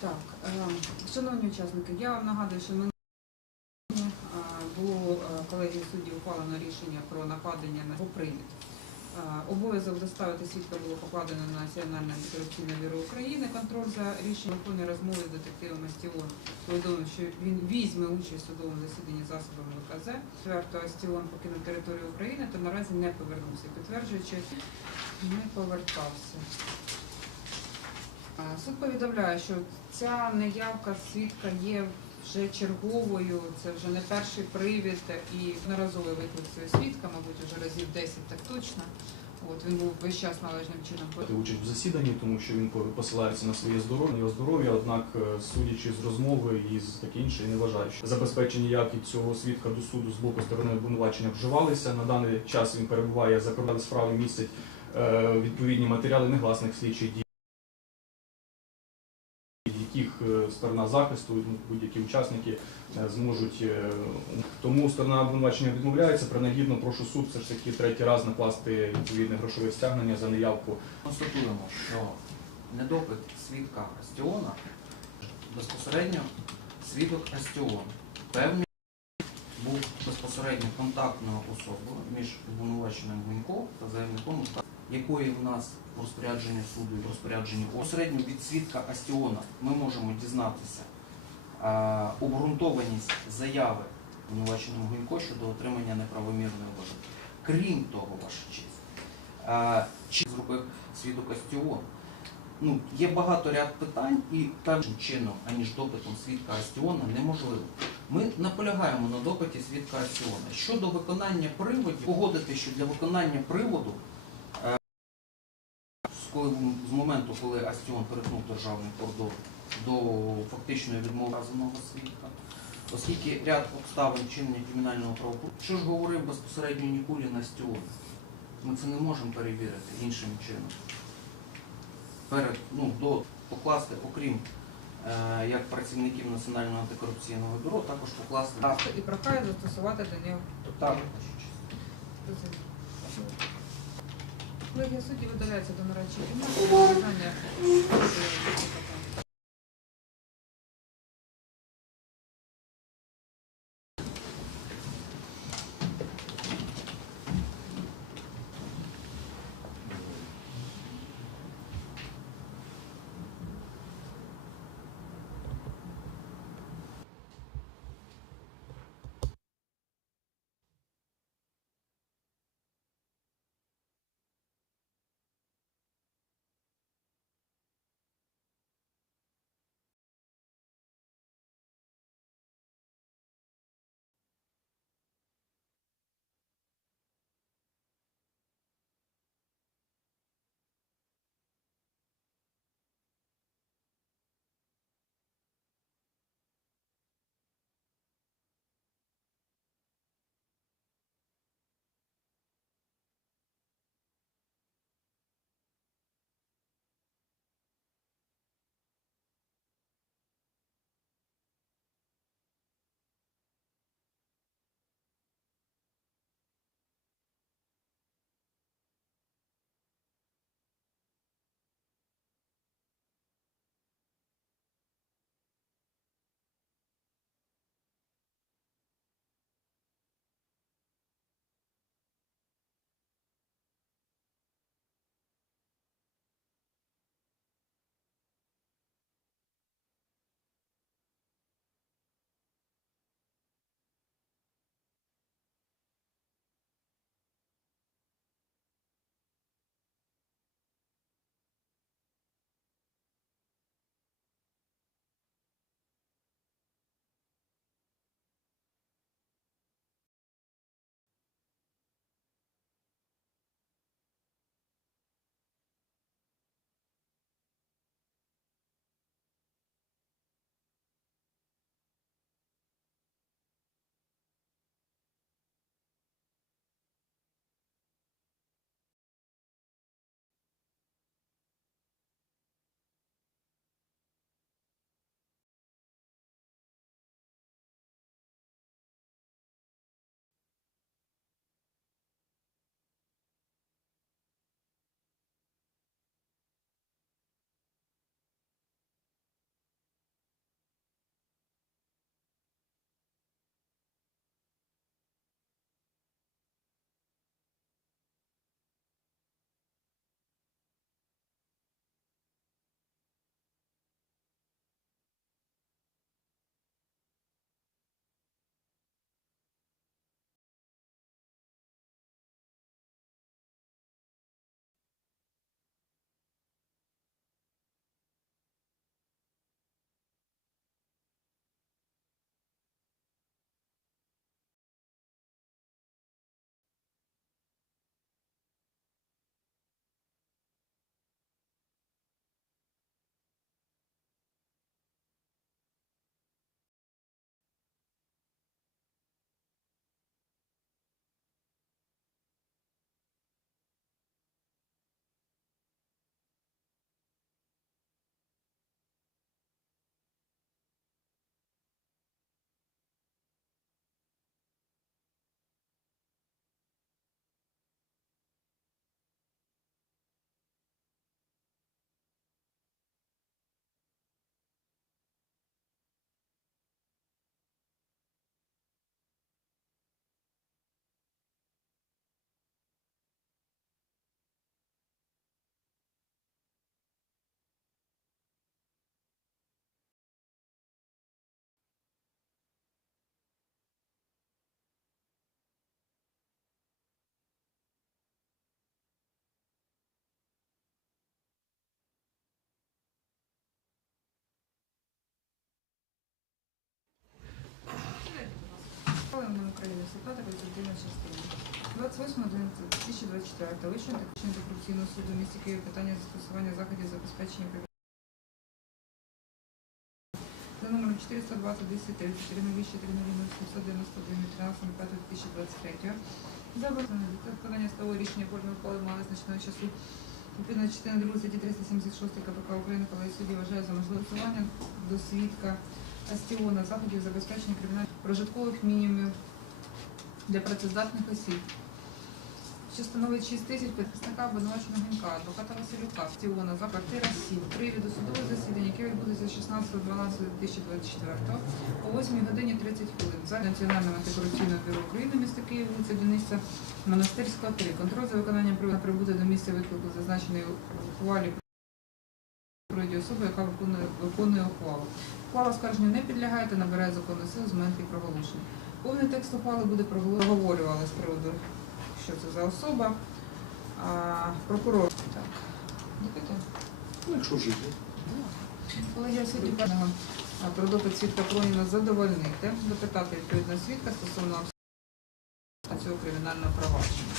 Так, е, шановні учасники, я вам нагадую, що тижня, е, було е, колегії судді ухвалено рішення про нападення на прийняти. Обов'язок доставити свідка було покладено на Національне антикорупційне бюро України. Контроль за рішенням виконує розмови з детективом Астіон. Повідомив, що він візьме участь у судовому засіданні засобами ВКЗ. 4 Астіон покинув територію України та наразі не повернувся, підтверджуючи, не повертався. Суд повідомляє, що ця неявка свідка є вже черговою, це вже не перший привід і одноразовий виклик цього свідка, мабуть, вже разів 10 так точно. От він був весь час належним чином участь в засіданні, тому що він посилається на своє здоров'я, його здоров'я. Однак, е, судячи з розмови і з таке інше, я не вважаю, що забезпечення явки цього свідка до суду з боку сторони обвинувачення вживалися. На даний час він перебуває за кордоном справи містить е, відповідні матеріали негласних слідчих дій. Яких е, сторона захисту, ну, будь-які учасники е, зможуть. е, Тому сторона обвинувачення відмовляється. Принагідно прошу суд все ж таки третій раз накласти відповідне грошове стягнення за неявку Констатуємо, що недопит свідка Астіона безпосередньо свідок Астіон. Певний був безпосередньо контактною особою між обвинуваченим Гунько та заявником, якої в нас в розпорядженні суду і в розпорядженні посередньо від свідка Астіона ми можемо дізнатися обґрунтованість заяви обвинуваченому Гунько щодо отримання неправомірної вигоди. Крім того, ваша честь, чи зробив свідок Астіон. Ну, є багато ряд питань і певним чином, аніж допитом свідка Астіона, неможливо. Ми наполягаємо на допиті свідка Астіона. Щодо виконання приводів, погодити, що для виконання приводу, коли, з моменту, коли Астіон перетнув державний кордон до фактичної відмови вказаного свідка, оскільки ряд обставин вчинення кримінального правопорушення, що ж говорив безпосередньо Нікулін Астіон? Ми це не можемо перевірити іншим чином. Перед, ну, до, покласти, окрім е, як працівників Національного антикорупційного бюро, також покласти Тобто і прохає застосувати до нього. так. Колегія судді видаляється до нарадчої кімнати. Законом України стаття адміністративна частина. 28.11.2024 Вищого антикорупційного суду місті Києві питання застосування заходів забезпечення за номером 420 234 08 791 від 13.05.2023 за виконання сталого рішення кожного ухвали мали значного часу відповідно частини 2 статті 376 КПК України, коли судді вважає за можливе до свідка Астіона заходів забезпечення кримінальних прожиткових мінімумів для працездатних осіб, що становить 6 тисяч підписника обвинуваченого гінка, адвоката Василюка, Астіона за квартира 7, привіду судове засідання, яке відбудеться 16.12.2024 о 8 годині 30 хвилин за Національним антикорупційним бюро України міста Києва, вулиця Дениса Монастирська 3. Контроль за виконанням прибути до місця виклику, зазначеної ухвалі проведі особи, яка виконує, виконує ухвалу. Ухвала скарженню не підлягає та набирає законну силу з моменту її проголошення. Повний текст ухвали буде проговорювали з приводу, що це за особа. А, прокурор. Так. Ну, якщо жити. Колегія судді певного про допит свідка Проніна задовольнити, допитати відповідно свідка стосовно цього кримінального провадження.